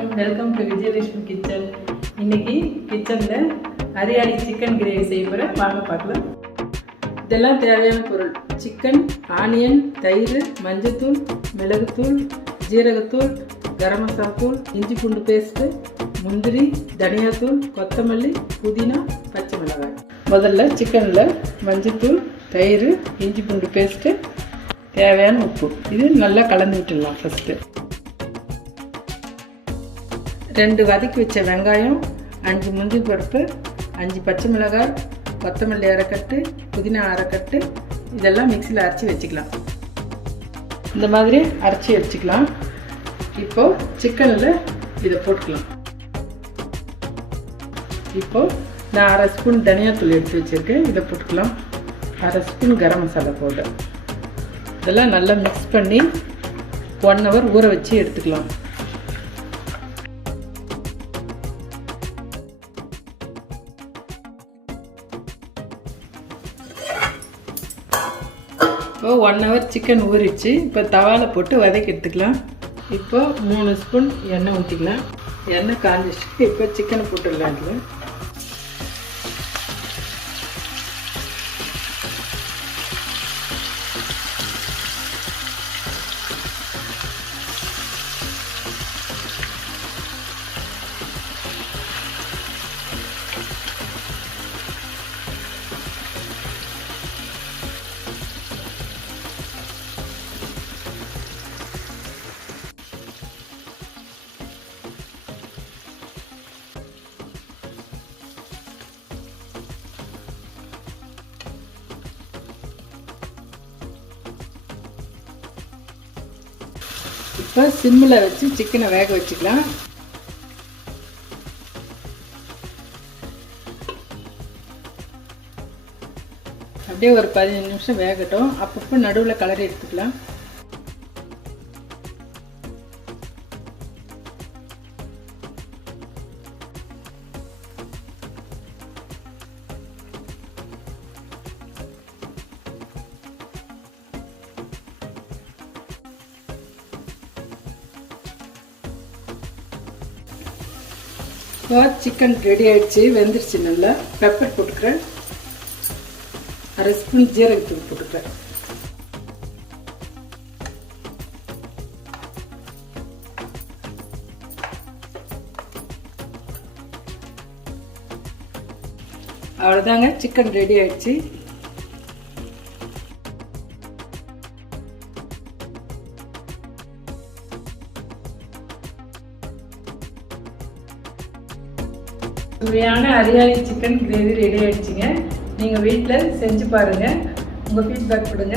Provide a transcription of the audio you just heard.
வணக்கம், welcome to Vijayalakshmi kitchen. இன்னைக்கு கிச்சனில் ஹரியாலி சிக்கன் கிரேவி செய்ய போகிறேன். வாங்க பார்க்கலாம். இதெல்லாம் தேவையான பொருள்: சிக்கன், ஆனியன், தயிர், மஞ்சத்தூள், மிளகுத்தூள், ஜீரகத்தூள், கரம் மசாலா தூள், இஞ்சி பூண்டு பேஸ்ட்டு, முந்திரி, தனியாத்தூள், கொத்தமல்லி, புதினா, பச்சை மிளகாய். முதல்ல சிக்கனில் மஞ்சத்தூள், தயிர், இஞ்சி பூண்டு பேஸ்ட்டு, தேவையான உப்பு இது நல்லா கலந்து விட்டுடலாம். ஃபஸ்ட்டு 2 வதக்கி வச்ச வெங்காயம், 5 முந்திரி பருப்பு, 5 பச்சை மிளகாய், கொத்தமல்லி அரைக்கட்டு, புதினா அரைக்கட்டு, இதெல்லாம் மிக்சியில் அரைச்சி வச்சுக்கலாம். இந்த மாதிரி அரைச்சி வச்சுக்கலாம். இப்போது சிக்கனில் இதை போட்டுக்கலாம். இப்போது நான் 1/2 ஸ்பூன் தனியாத்தூள் எடுத்து வச்சுருக்கேன், இதை போட்டுக்கலாம். 1/2 ஸ்பூன் கரம் மசாலா பவுடர். இதெல்லாம் நல்லா மிக்ஸ் பண்ணி 1 ஹவர் ஊற வச்சு எடுத்துக்கலாம். இப்போ 1 ஹவர் சிக்கன் ஊறிச்சு. இப்போ தவாவில் போட்டு வதக்கி எடுத்துக்கலாம். இப்போ 3 ஸ்பூன் எண்ணெய் ஊற்றிக்கலாம். எண்ணெய் காஞ்சிச்சு. இப்போ சிக்கனை போட்டுடலாம். இதில் இப்போ சிம்மில் வச்சு சிக்கனை வேக வச்சுக்கலாம். அப்படியே ஒரு 15 நிமிஷம் வேகட்டும். அப்பப்போ நடுவில் கலரி எடுத்துக்கலாம். சிக்கன் ரெடி ஆயிடுச்சு, வெந்துருச்சு. நல்லா பெப்பர் போட்டுக்கிறேன். 1/2 ஸ்பூன் ஜீரகத்தூள் போட்டுக்கிறேன். அவ்வளோதாங்க, சிக்கன் ரெடி ஆயிடுச்சு. சுவையான ஹரியாலி சிக்கன் கிரேவி ரெடி ஆயிடுச்சுங்க. நீங்கள் வீட்டில் செஞ்சு பாருங்கள். உங்கள் ஃபீட்பேக் கொடுங்க.